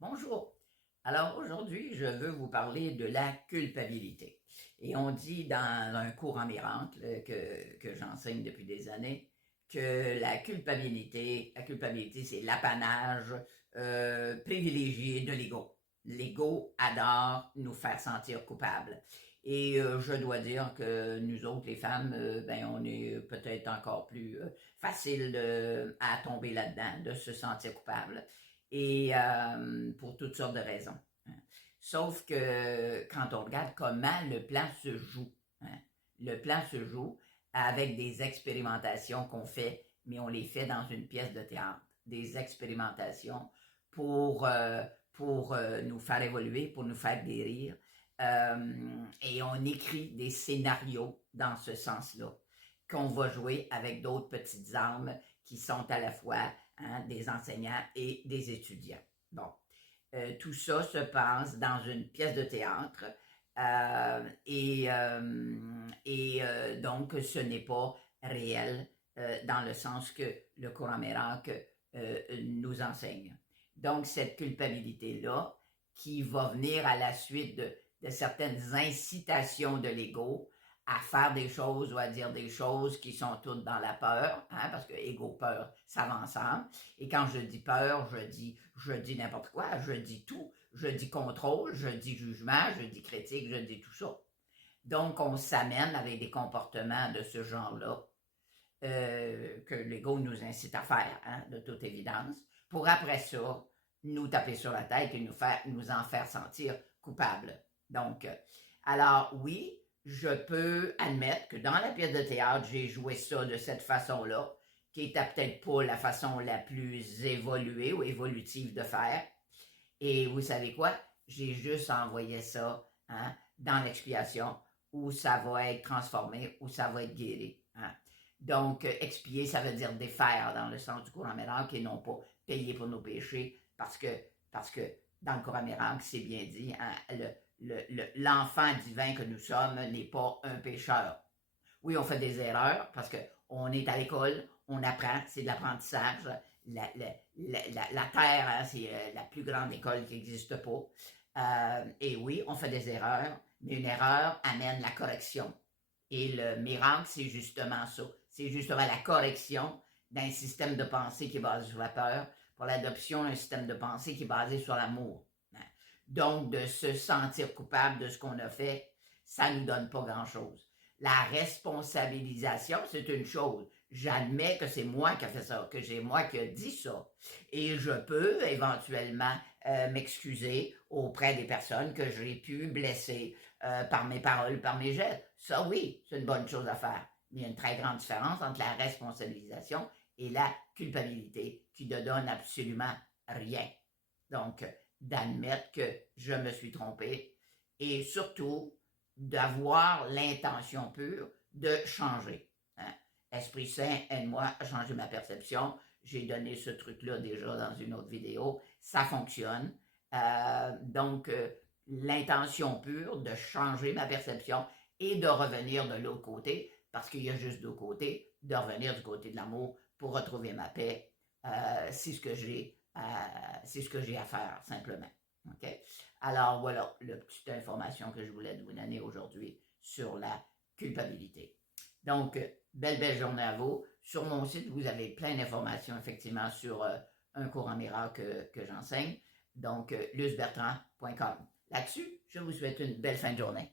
Bonjour. Alors aujourd'hui, je veux vous parler de la culpabilité. Et on dit dans un cours en miracle que j'enseigne depuis des années que la culpabilité, c'est l'apanage privilégié de l'ego. L'ego adore nous faire sentir coupables. Et je dois dire que nous autres, les femmes, on est peut-être encore plus facile à tomber là-dedans, de se sentir coupable et pour toutes sortes de raisons. Hein. Sauf que quand on regarde comment le plan se joue, hein, le plan se joue avec des expérimentations qu'on fait, mais on les fait dans une pièce de théâtre, des expérimentations pour nous faire évoluer, pour nous faire guérir. Et on écrit des scénarios dans ce sens-là, qu'on va jouer avec d'autres petites armes qui sont à la fois des enseignants et des étudiants. Bon, tout ça se passe dans une pièce de théâtre donc ce n'est pas réel dans le sens que le cours en miracle nous enseigne. Donc cette culpabilité-là qui va venir à la suite de certaines incitations de l'ego à faire des choses ou à dire des choses qui sont toutes dans la peur, parce que ego, peur, ça va ensemble. Et quand je dis peur, je dis n'importe quoi, je dis tout. Je dis contrôle, je dis jugement, je dis critique, je dis tout ça. Donc, on s'amène avec des comportements de ce genre-là que l'ego nous incite à faire, de toute évidence, pour après ça, nous taper sur la tête et nous en faire sentir coupables. Donc, alors oui, je peux admettre que dans la pièce de théâtre, j'ai joué ça de cette façon-là, qui était peut-être pas la façon la plus évoluée ou évolutive de faire. Et vous savez quoi? J'ai juste envoyé ça dans l'expiation où ça va être transformé, où ça va être guéri. Donc, expier, ça veut dire défaire dans le sens du courant miracle et non pas payer pour nos péchés parce que dans le courant miracle, c'est bien dit, l'enfant divin que nous sommes n'est pas un pécheur. Oui, on fait des erreurs parce qu'on est à l'école, on apprend, c'est de l'apprentissage. La Terre, c'est la plus grande école qui n'existe pas. Et oui, on fait des erreurs, mais une erreur amène la correction. Et le miracle, c'est justement ça. C'est justement la correction d'un système de pensée qui est basé sur la peur pour l'adoption d'un système de pensée qui est basé sur l'amour. Donc, de se sentir coupable de ce qu'on a fait, ça ne nous donne pas grand-chose. La responsabilisation, c'est une chose. J'admets que c'est moi qui a fait ça, que c'est moi qui a dit ça. Et je peux éventuellement m'excuser auprès des personnes que j'ai pu blesser par mes paroles, par mes gestes. Ça, oui, c'est une bonne chose à faire. Mais il y a une très grande différence entre la responsabilisation et la culpabilité qui ne donne absolument rien. Donc, d'admettre que je me suis trompé et surtout d'avoir l'intention pure de changer. Esprit Saint, aide-moi à changer ma perception. J'ai donné ce truc-là déjà dans une autre vidéo. Ça fonctionne. Donc, l'intention pure de changer ma perception et de revenir de l'autre côté, parce qu'il y a juste deux côtés, de revenir du côté de l'amour pour retrouver ma paix. C'est ce que j'ai à faire, simplement. Okay? Alors, voilà la petite information que je voulais vous donner aujourd'hui sur la culpabilité. Donc, belle journée à vous. Sur mon site, vous avez plein d'informations, effectivement, sur un cours en miracle que j'enseigne. Donc, luzbertrand.com. Là-dessus, je vous souhaite une belle fin de journée.